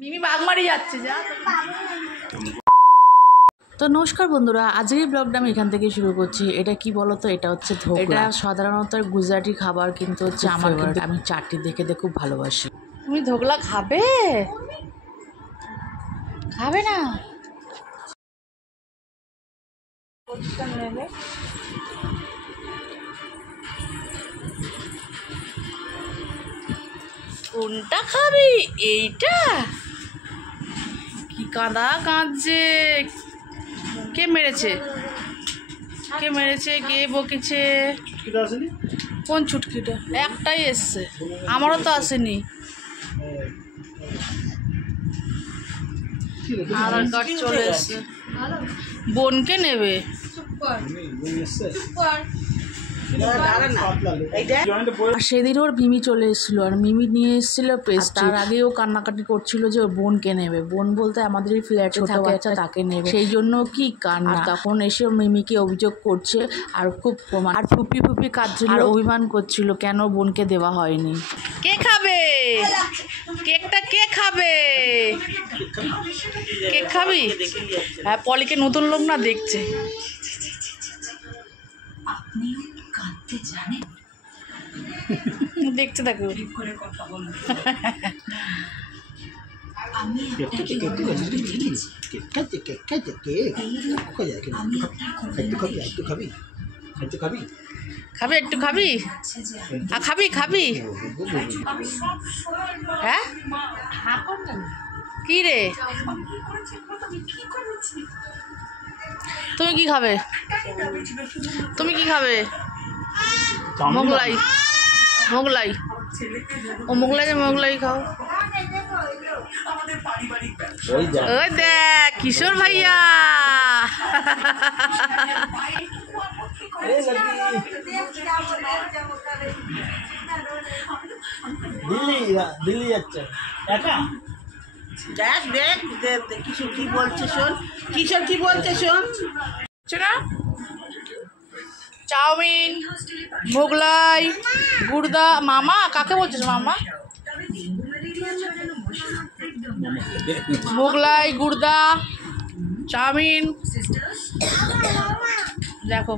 মিমি বাগমারি যাচ্ছে যা। তো নমস্কার বন্ধুরা, আজকের ব্লগটা আমি এখান থেকে শুরু করছি। এটা কি বলতো, এটা হচ্ছে ধোকলা। এটা সাধারণত গুজরাটি খাবার, কিন্তু হচ্ছে আমার কিন্তু আমি চাটনি দেখে খুব ভালোবাসি। তুমি ধোকলা খাবে? খাবে না? কোনটা খাবি? এইটা? কি কাঁদা কাঁদছে! কে মেরেছে? কে মেরেছে? কে বকেছে? কোন ছুটকিটা? একটাই এসছে, আমারও তো আসেনি। আধার কার্ড চলে এসছে। বোনকে নেবে। আর সেদিন ওর মিমি চলে এসেছিলো, আর মিমি নিয়ে এসেছিল পেস্ট। তার আগে ও কান্নাকাটি করছিল যে ওর বোনকে নেবে। বোন বলতে আমাদের এই ফ্ল্যাটে ছোট বাচ্চা, তাকে নেবে। সেই জন্য কি কান্না। তখন এসে ওর মিমিকে অভিযোগ করছে, আর খুব আর ফুপি ফুপি কাঁদছিল, আর অভিমান করছিল কেন বোনকে দেওয়া হয়নি। কে খাবে কেকটা? কে খাবে? কেক খাবি? হ্যাঁ, পলিকে নতুন লোক না দেখছে। দেখতে থাকো। খাবি? একটু খাবি? আর খাবি? খাবি? হ্যাঁ, কি রে? তুমি কি খাবে? তুমি কি খাবে? মোগলাই। মোগলাই? ও মোগলাই, মোগলাই খাও। ওই দেখ কিশোর ভাইয়া। দিল্লি যাচ্ছে একা। দেখ দেখ কিশোর কি বলছে শোন, কিশোর কি বলছে শোন। না, চাউমিন, মোগলাই, গুড়দা। মামা কাকে বলছিস? মামা মোগলাই, গুড়দা, চাউমিন। দেখো,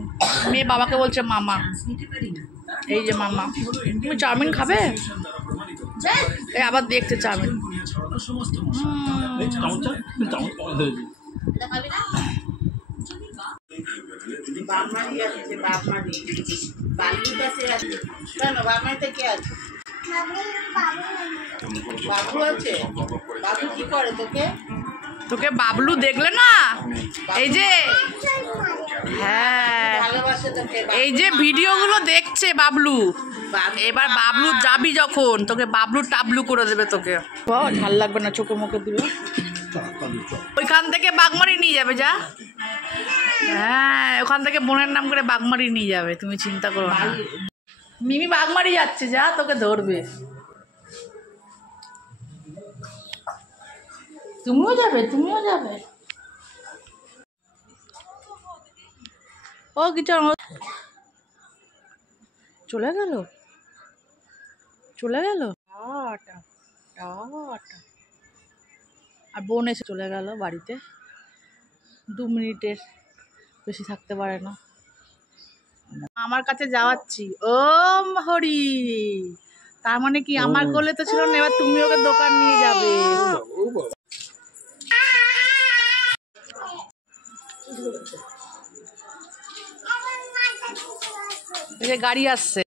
মেয়ে বাবাকে বলছে মামা। এই যে মামা। তুমি চাউমিন খাবে? এই আবার দেখতে চাউমিন। বাপমারি আছে, বাপমারি বালুর কাছে আছে। কেন বাপমারিতে কে আছে? বাবু আছে। বাবু কি করে তোকে? তোকে বাবলু দেখলে না? এই যে, হ্যাঁ, ভালোবাসে তোকে। এই যে ভিডিওগুলো দেখছে বাবলু। এবার বাবলু যাবি যখন, তোকে বাবলু টাবলু করে দেবে তোকে। ঝাল লাগবে না, চোখে মুখে দিবে। ওইখান থেকে বাগমারি নিয়ে যাবে, যা। হ্যাঁ, ওখান থেকে বোনের নাম করে বাগমারি নিয়ে যাবে, তুমি চিন্তা করো না। মিমি বাগমারি যাচ্ছে, যা, তোকে ধরবে। তুমিও যাবে? তুমিও যাবে? ও কিছু চলে গেল, চলে গেল। আর বোন এসে চলে গেল বাড়িতে। 2 মিনিটের বেশি থাকতে পারে না। আমার কাছে যাওয়াচ্ছি। ওম হরি। তার মানে কি আমার কোলে তো ছিল না, এবার তুমি ওকে দোকান নিয়ে যাবে। এই যে গাড়ি আসছে।